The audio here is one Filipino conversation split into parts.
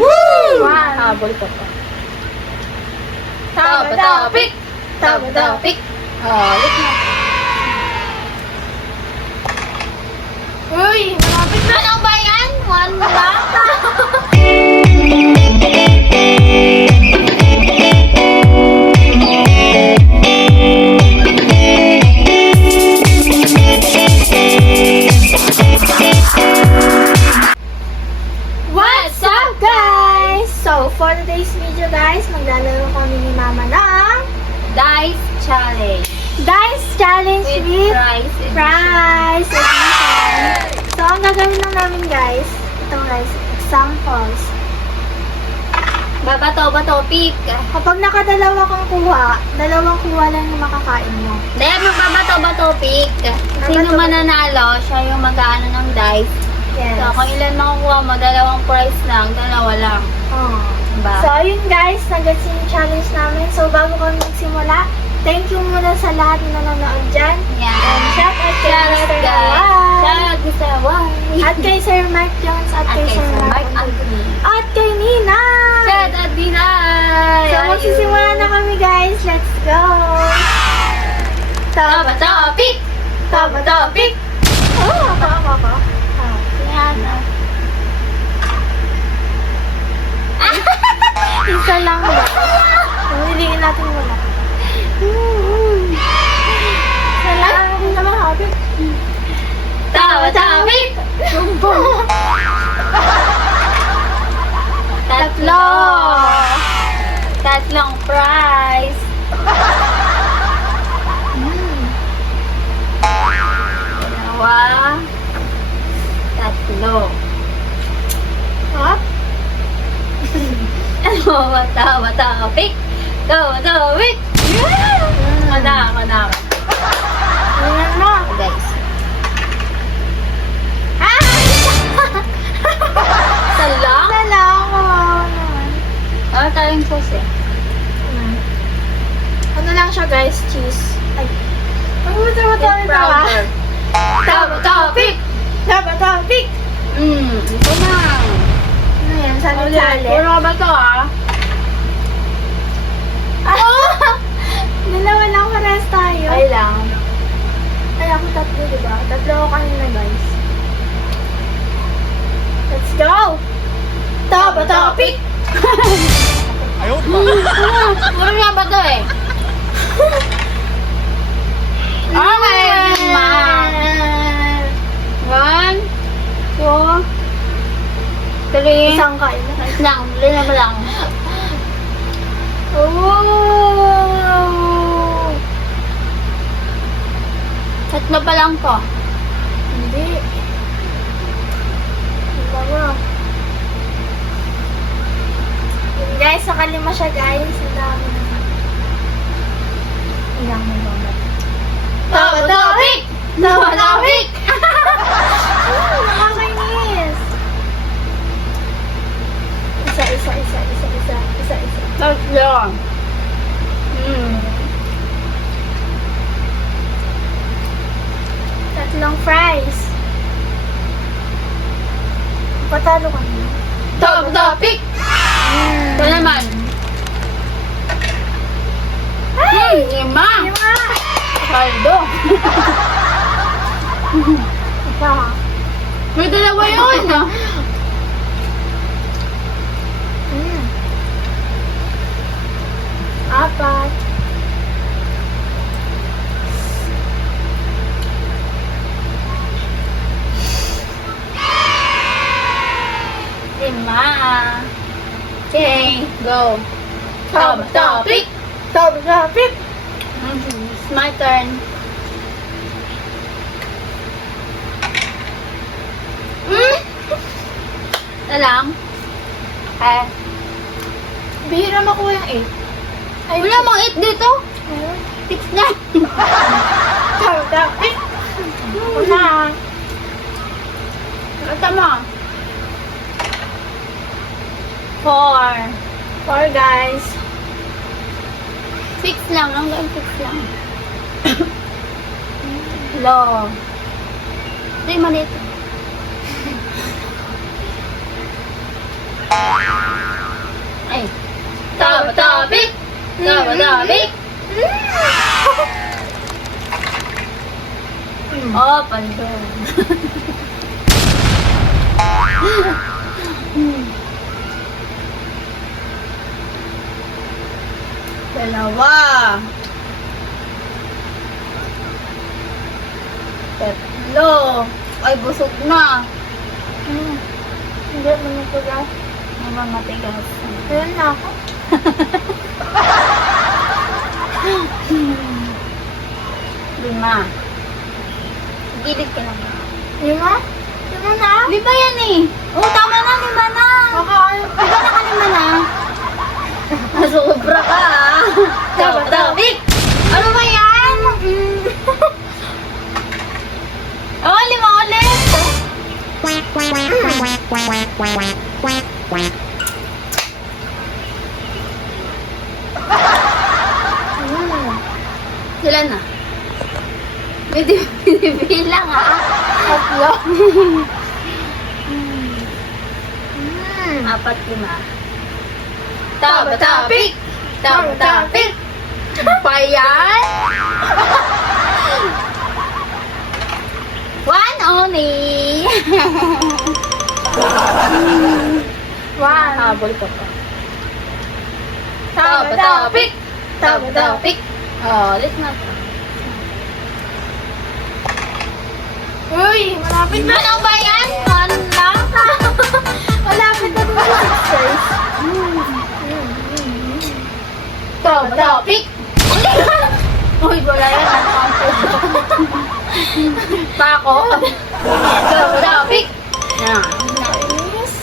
Woo! Habol ka pa. Taba-taba-pick! Taba-taba-pick! Oh, look na. Uy! Malapit na! Ano ba yan? Wala. What's up, guys? So, for today's video, guys, maglalaro kami ni Mama ng Dice challenge. Dice Challenge with Prize. Prize Edition. So, ang gagawin lang namin, guys, ito, guys, examples. Babato, pick. Kapag nakadalawa kang kuha, dalawang kuha lang yung makakain mo. Dahil magbabato, pick. Sino mananalo, siya yung mag-aano ng dice. Yes. So, kung ilan makukuha mo, dalawang prize lang, dalawa lang. Oh. Diba? So, ayun guys, nag-gets yung challenge namin. So, bago kami magsimula, thank you muna sa lahat na nanonood dyan. Yan. And shout out kay Shout out, Mr. guys. Nawal. Shout out, Mr. Nawal. At kay Sir Mark Jones. At kay Sir Mark Anthony. At kay Nina. Shout out, Dinay. So, magsisimula na kami guys. Let's go. Taba, pick. Taba-taba-pick. Oh, ako. Yan. Isa lang ba? Pumiliin natin muna. Isa lang. Isa lang happy. Taba, pick. Tatlo. Tatlong prize. Dalawa. Tatlo. Hop. Bata, pick. Pick. Mana. Tingnan mo. Guys. Ah! Isa lang? Isa lang. Kawawa naman. Ano tayong sauce eh? Ano lang siya guys? Cheese. Ay. Pag-uwi ito ha. Taba-pick. Taba-taba-pick. Ito na. Ano yan? Sali-sali. Puro ba ito ah? Dalawa lang pares tayo. Ay lang. Ay, ako tatlo, diba? Tatlo ako kanina, guys. Let's go! Taba-taba-pick! Puro nga ba ito eh? Okay. One, two, three. Isang kain. Lang, lima lang. Oh! Tatlo pa lang to. Hindi. Diba mo? Yun, guys, nakalima siya, guys. Ang dami naman. Ilang mo ba? Taba-taba-pick! Taba-taba-pick! Nakakainis. Isa. Tatlo. Tatlong fries. Patalo ka na. Taba-taba-pick! Ito naman. Lima! Lima! Saldo. Ika. May dalawa yun ah. Apat. Lima. Okay, go. Taba-taba-pick! Taba-taba-pick! It's my turn. Ito lang. Okay. Bihira makuha yung 8. Ay, Wala mong 8 dito. 6 na. Taba-taba-pick! Una. Ito mo. 4. 4 guys. 6 lang. Hanggang 6 lang. Hello. Ito yung maliit. Taba-tabik! Oh, pandong. Dalawa. Tatlo. Ay, busog na. Hindi naman ito guys. May mga matigas. Ayun na ako. Lima. Gilid ka lang. Lima? Lima na? Lima yan eh. Oo, tama na. Lima na. Makakaano. Lima na ka, lima na. Sobra ka ah. Taba-tabik! Ano ba yan? Oh, lima ulit. Sila na. Binibilang ah. Tatlo. Apat, lima. Taba-tabik! Taba-tabik! Pa yan? One only! One. Habol ka pa. Taba-tabik! Taba-tabik! Oh, ulit na pa. Uy, malapit na. Ano ba yan? Ano lang? Malapit na dun sa sisters. Taba-tabik! Uy, wala yan. Pako. Taba-tabik! Yan. Nice.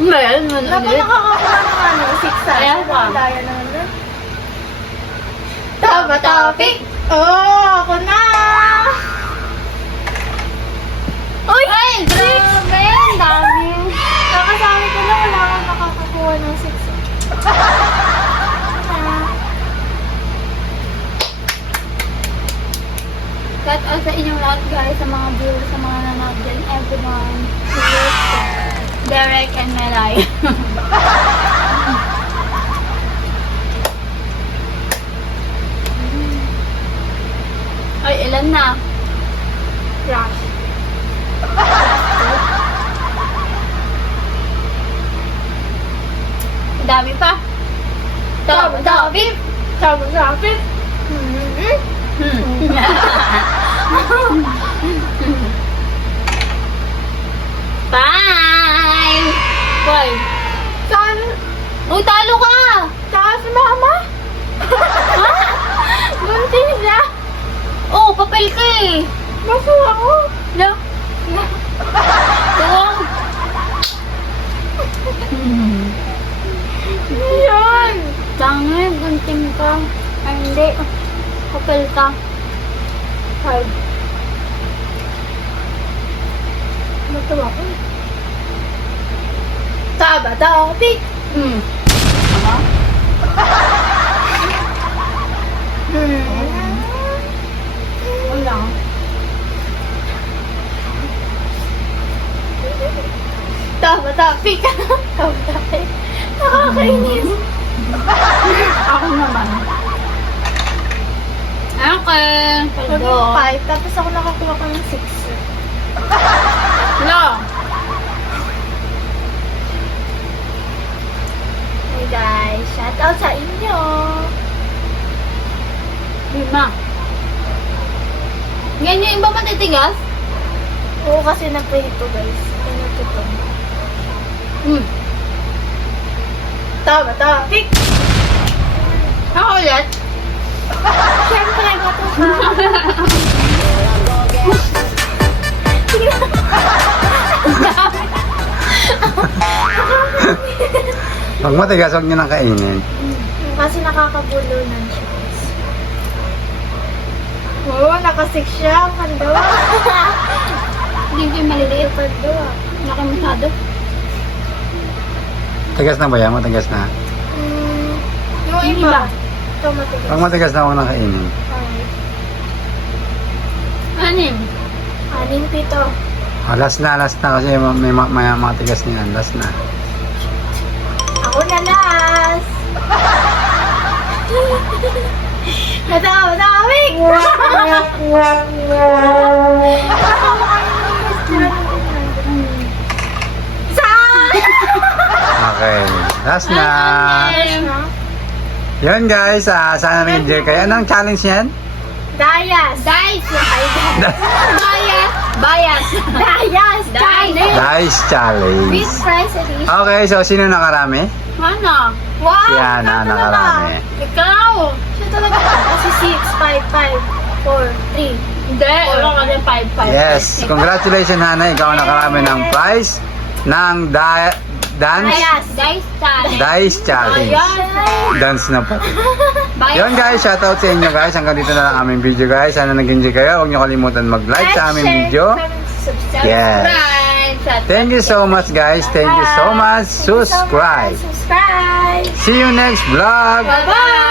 Meron mo Dapat ulit. nakakakuha ng ano, 6 Ayan pa. Daya naman na. Taba-tabik! Oh, ako na! Uy! Ay, grabe! Ang dami. Kakasabi ko na wala akong nakakakuha ng 6. Shout out sa inyong lahat guys, sa mga viewers, sa mga nanonood dyan, everyone. Derek and Melay. Ay, ilan na? Rush. Ang dami pa. Taba-tabik! Sabit-sabit. Bye! Boy. Saan? Uy, talo ka! Saan si mama? Buntis niya. Oh, papel ka eh. Baso ako. No? Tuwang. Yun. Tangin, gunting ka. Ay, hindi. Papel ka. 5. Matawa ko. Taba-tabik. Ano? Wala. Taba-tabik. Taba-tabik. Nakakainis. Ako naman. Okay. Maging 5, tapos ako nakakuha ko ng 6. Hello. Hey guys, shout out sa inyo. 5. Yan yung iba matitigas? Oo, kasi nagpahito guys. Ano to to? Taba-tabik. Ako ulit. Siyempre, bato ka. Pag matigas, huwag nyo nang kainin. Kasi nakakabulunan siya. Oo, naka-6 siya. Ang kando. Hindi ko yung maliliit. Kando. Laki masyado. Tigas na ba yan? Matigas na. Yung iba. Ito matigas. Pag matigas na, huwag nang kainin. Anim. 6, 7. Last na kasi may matigas niyan. Last na. Ako na last. Natawa na kami! Okay. Last na. Yun guys, sana nag-enjoy kayo. Anong challenge yan? Dayas! Dice! Dayas! Bias! Dayas! Dice! Dice challenge. With prize edition. Okay, so sino nakarami? Ano? Wow! Si Hana ikaw nakarami. Ikaw! Siya talaga. Kasi 6, 5, 5, 4, 3. Hindi, wala ka din 5-5. Yes, congratulations Hana. Ikaw ang nakarami ng prize ng dance Dayas! Dice challenge. Dice challenge. Ayan. Dance na po. Bias. Yun guys, shoutout sa inyo guys. Hanggang dito na lang aming video guys. Sana nag-enjoy kayo. Huwag niyo kalimutan mag-like sa aming video. Subscribe. Yes. Subscribe. Thank you so much guys. Thank you so much. Subscribe. Subscribe. See you next vlog. Bye-bye!